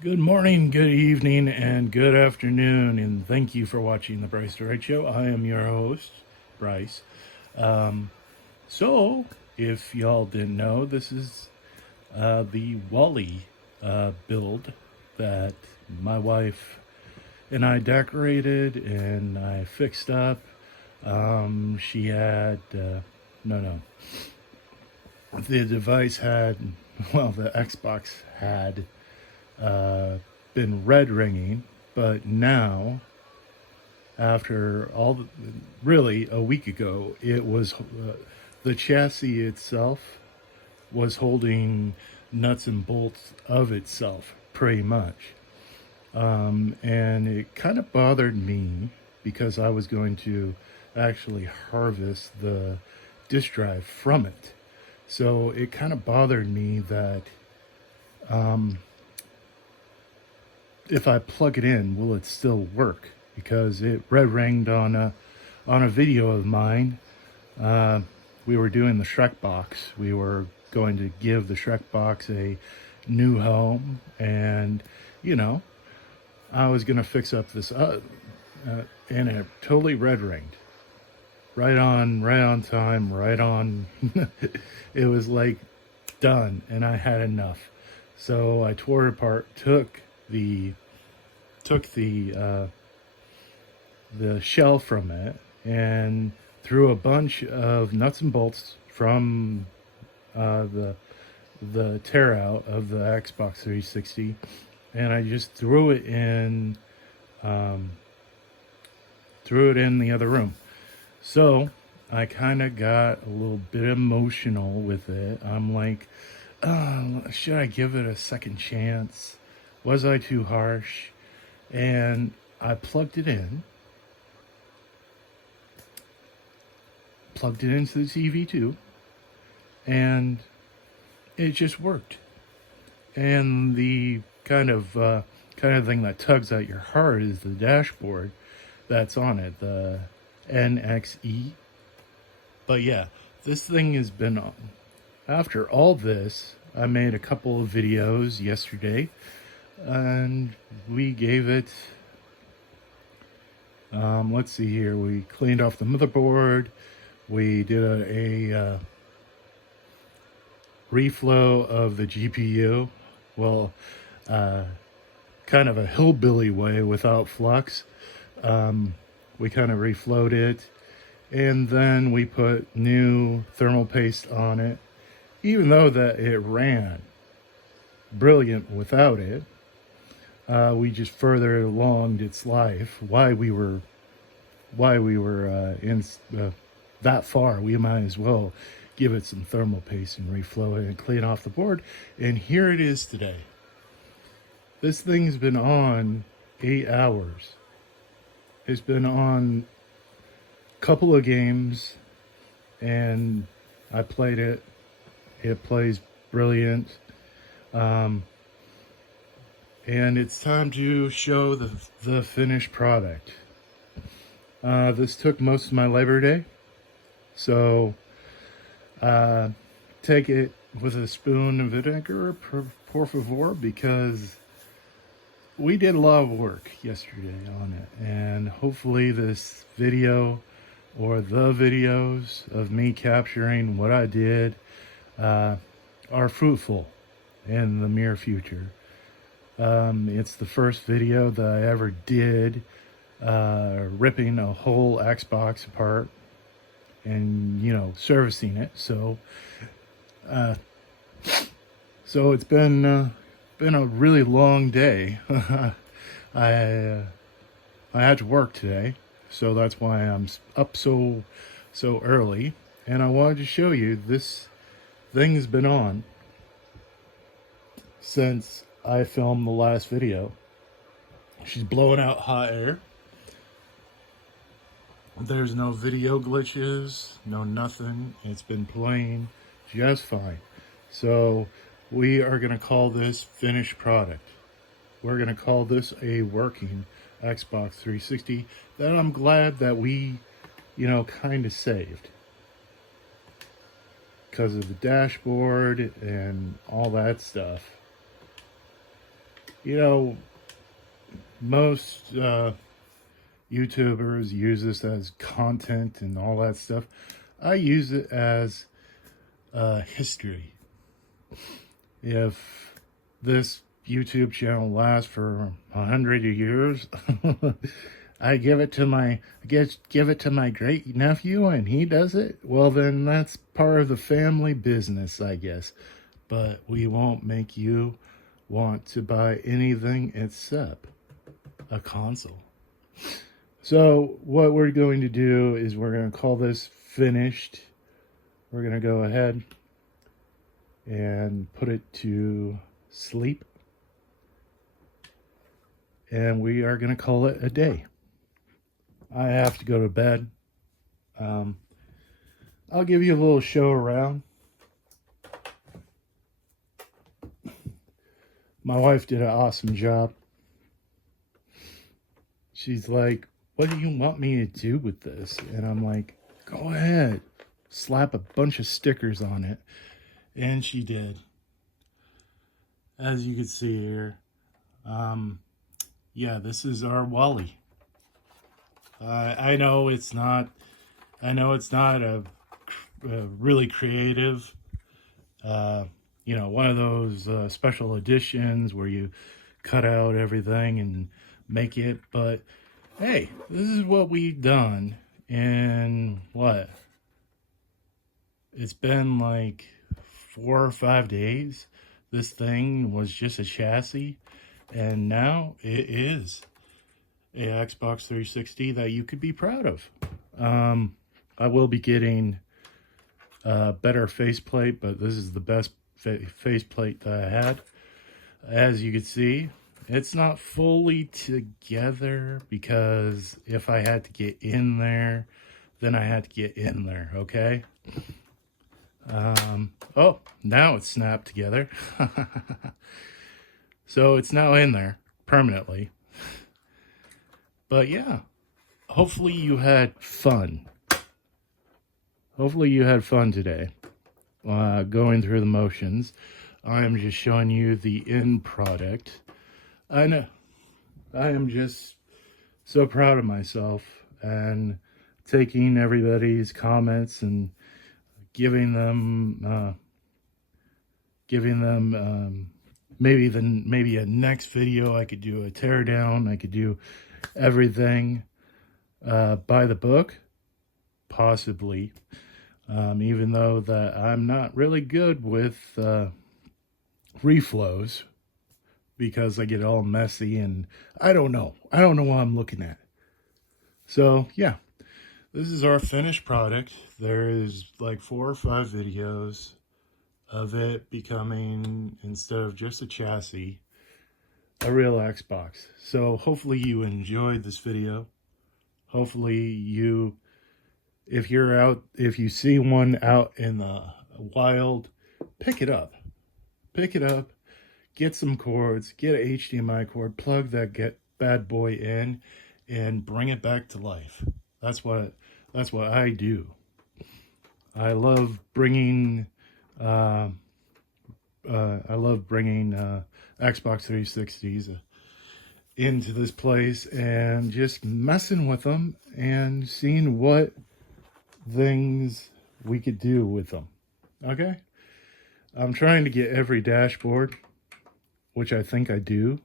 Good morning, good evening, and good afternoon, and thank you for watching the Bryce Wright Show. I am your host, Bryce. Um, so, if y'all didn't know, this is the Wally build that my wife and I decorated and I fixed up. She had, no, the device had, well, the Xbox had uh, been red ringing, but now, after really a week ago, it was the chassis itself was holding nuts and bolts of itself pretty much. And it kind of bothered me because I was going to actually harvest the disk drive from it. So it kind of bothered me that if I plug it in, will it still work? Because it red ringed on a video of mine. Uh, we were doing the Shrek box. We were going to give the Shrek box a new home, and you know, I was gonna fix up this, and it totally red ringed. Right on time, right on. It was like done, and I had enough. So I tore it apart, took the shell from it and threw a bunch of nuts and bolts from the tear out of the Xbox 360, and I just threw it in the other room. So I kind of got a little bit emotional with it. I'm like, should I give it a second chance? Was I too harsh? And I plugged it into the TV too, and it just worked. And the kind of thing that tugs at your heart is the dashboard that's on it, the NXE. But yeah, this thing has been on. After all this, I made a couple of videos yesterday, and we gave it. Let's see here. We cleaned off the motherboard. We did a reflow of the GPU. Well, uh, kind of a hillbilly way without flux. We kind of reflowed it, and then we put new thermal paste on it. Even though that it ran brilliant without it, we just further prolonged its life. Why we were in that far, we might as well give it some thermal paste and reflow it and clean off the board. And here it is today. This thing's been on 8 hours. It's been on a couple of games, and I played it. It plays brilliant. And it's time to show the finished product. This took most of my Labor Day, so take it with a spoon of vinegar, por favor, because we did a lot of work yesterday on it, and hopefully this video or the videos of me capturing what I did are fruitful in the near future. It's the first video that I ever did ripping a whole Xbox apart and, you know, servicing it. So it's been a really long day. I had to work today, so that's why I'm up so early. And I wanted to show you this thing has been on since I filmed the last video. She's blowing out hot air. There's no video glitches, no nothing. It's been playing just fine. So we are going to call this finished product. We're going to call this a working Xbox 360 that I'm glad that we, you know, kind of saved. Because of the dashboard and all that stuff. You know, most YouTubers use this as content and all that stuff. I use it as history. If this YouTube channel lasts for 100 years, I give it to my great nephew and he does it. Well, then that's part of the family business, I guess. But we won't make you want to buy anything except a console. So what we're going to do is we're going to call this finished. We're going to go ahead and put it to sleep. And we are going to call it a day. I have to go to bed. I'll give you a little show around. My wife did an awesome job. She's like, what do you want me to do with this? And I'm like, go ahead. Slap a bunch of stickers on it. And she did. As you can see here. Yeah, this is our Wally. I know it's not a really creative, one of those special editions where you cut out everything and make it. But hey, this is what we've done in what? It's been like 4 or 5 days. This thing was just a chassis, and now it is a Xbox 360 that you could be proud of. I will be getting a better faceplate, but this is the best faceplate that I had. As you can see, it's not fully together because if I had to get in there, then I had to get in there, okay? Oh, now it's snapped together. So it's now in there permanently. But yeah, hopefully you had fun. Hopefully you had fun today, going through the motions. I am just showing you the end product. I know, I am just so proud of myself and taking everybody's comments and giving them maybe a next video I could do a teardown. I could do everything by the book, possibly. Even though that I'm not really good with reflows because I get all messy and I don't know what I'm looking at. So yeah, this is our finished product. There is like 4 or 5 videos of it becoming, instead of just a chassis, a real Xbox. So hopefully you enjoyed this video. Hopefully if you see one out in the wild, pick it up, get some cords, get an HDMI cord, plug that bad boy in, and bring it back to life. That's what I do. I love bringing Xbox 360s into this place and just messing with them and seeing what things we could do with them. Okay? I'm trying to get every dashboard, which I think I do,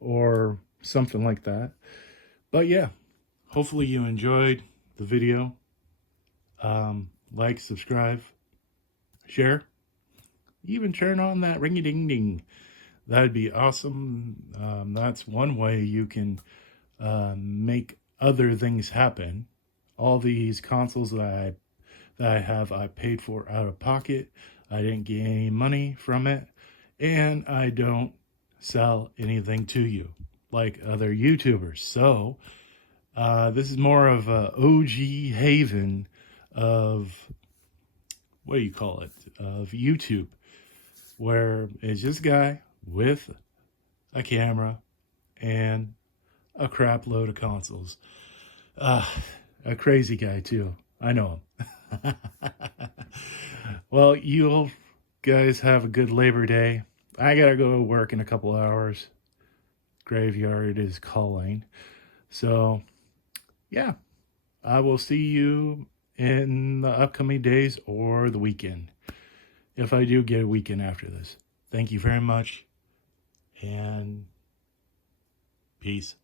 or something like that. But yeah, hopefully you enjoyed the video. Like, subscribe, share, even turn on that ring-a-ding-ding. That'd be awesome. That's one way you can make other things happen. All these consoles that I have, I paid for out of pocket. I didn't get any money from it, and I don't sell anything to you like other YouTubers. So this is more of a OG haven of, what do you call it, of YouTube, where it's just a guy with a camera and a crap load of consoles. A crazy guy too. I know him. Well, you guys have a good Labor Day. I gotta go to work in a couple hours. graveyard is calling. So, yeah, I will see you in the upcoming days or the weekend, if I do get a weekend after this. Thank you very much, and peace.